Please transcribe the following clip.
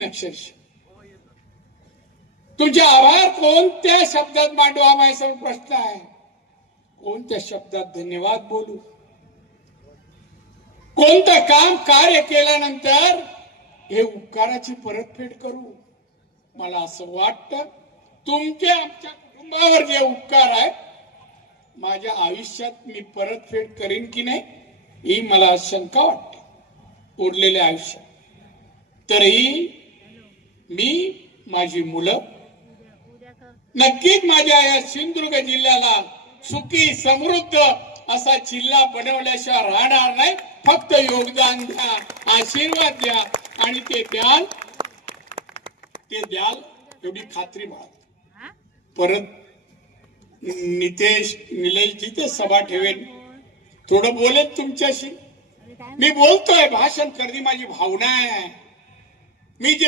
अक्षरशः तुझे आभार कोणत्या शब्दात मांडवा माझ्यासमोर प्रश्न आहे. कोणत्या शब्दात धन्यवाद बोलू. कोणतं काम कार्य केल्यानंतर हे उपकाराची परतफेड करू. मला असं वाटतं तुमचे आमच्या कुटुंबावर जे उपकार आहे माझ्या आयुष्यात मी परतफेड करीन की नाही ही मला शंका वाटते उरलेल्या आयुष्यात. तरीही मी माझी मुलं नक्कीच माझ्या या सिंधुदुर्ग जिल्ह्याला सुखी समृद्ध असा जिल्हा बनवल्याशिवाय राहणार नाही. फक्त योगदान द्या, आशीर्वाद द्या आणि ते द्याल एवढी खात्री बाळगा. परत निलेश जिथे सभा ठेवेल थोडं बोलेल तुमच्याशी. मी बोलतोय भाषण करणे माझी भावना आहे. मी जे